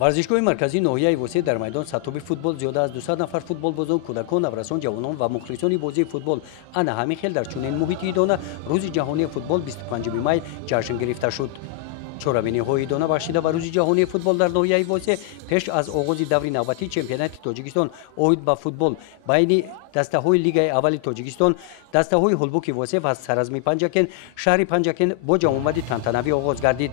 ورزشگاه مرکزی ناحیه وسه در میدان سطوبی فوتبال زیاده از 200 نفر فوتبالبازان، کودکان، نورسان، جوانان و مخلصان بازی فوتبال انا همین خیل در چنین محیطی ایدانه روز جهانی فوتبال 25 می جشن گرفته شد. چورابینی های دانه بخشیده به روز جهانی فوتبال در ناحیه وسه پیش از آغاز دوره نوبتی چمپیونات تاجیکستان اوید با فوتبال بین دسته های لیگ اول تاجیکستان، دسته های هولبوک وسه و سرزمی پنجکن شهر پنجکن با جام آمدی تنتنوی آغاز گردید.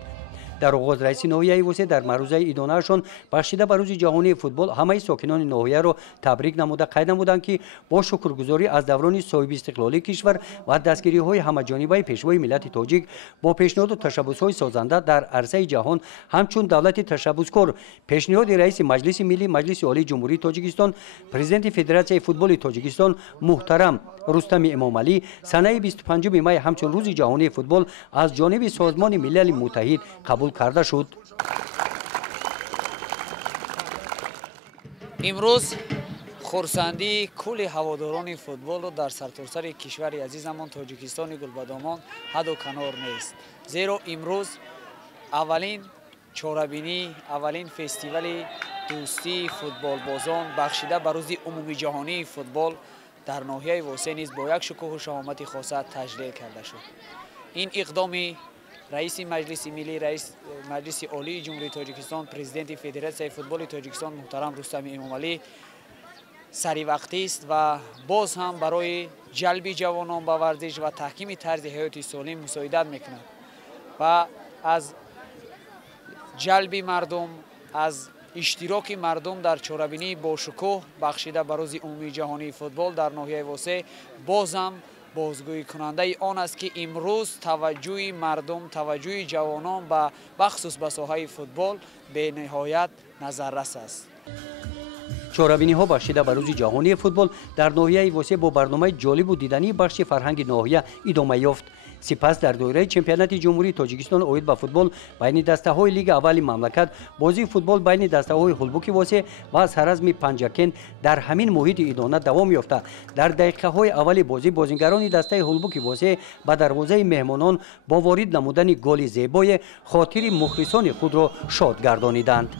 در آغاز رئیس ناحیه وسه در معروضه ایدانهشان بخشیده به روز جهانی فوتبال همه ساکنان ناحیه را تبریک نموده قید نمودند که با شکرگزاری از دوران صاحب استقلالی کشور و دستگیری های همه جانبه پیشوای ملت تاجیک با پیشنهاد و تشبث های سازنده در عرصه جهان همچون دولت تشبثکار، پیشنهاد رئیس مجلس ملی مجلس عالی جمهوری تاجیکستان، پرزیدنت فدراسیون فوتبال تاجیکستان محترم رستم امامعلی، سنه 25 می همچون روز جهانی فوتبال از جانب سازمان ملل متحد قبول کرده شد. امروز خورسندی کل هواداران فوتبال رو در سرتاسر کشور عزیزمان تاجیکستان گلبدامان حد و کنار نیست، زیرا امروز اولین چورابینی، اولین فستیوال دوستی فوتبال بازان بخشیده به روز عمومی جهانی فوتبال در ناحیه وسه نیز با یک شکوه و شهامت خاصه تجلیل کرده شد. این اقدامی رئیس مجلس ملی، رئیس مجلس عالی جمهوری تاجیکستان، پرزیدنت فدراسیون فوتبال تاجیکستان محترم رستم امامعلی سری وقتی است و باز هم برای جلب جوانان به ورزش و تحکیم طرز حیات سالم مساعدت میکند و از جلب مردم، از اشتراک مردم در چورابینی با شکوه بخشیده به روز عمومی جهانی فوتبال در ناحیه وسه باز هم بازگویی کننده آن است که امروز توجه مردم، توجه جوانان به بخصوص به ساحه فوتبال به نهایت نظررس است. چورابینی ها بخشیده به روز جهانی فوتبال در ناحیه وسه با برنامه جالب و دیدنی بخش فرهنگ ناحیه ادامه یافت. سپس در دوره چمپیونات جمهوری تاجیکستان اوید با فوتبال بین دسته های لیگ اول مملکت بازی فوتبال بین دسته های هولبوک وسه و سرزم پنجکن در همین محیط ایدانه دوام یافته. در دقیقه های اول بازی بازیگران دسته هولبوک وسه به دروازه مهمانان با وارد نمودن گل زیبای خاطر مخلصان خود را شاد گردانیدند.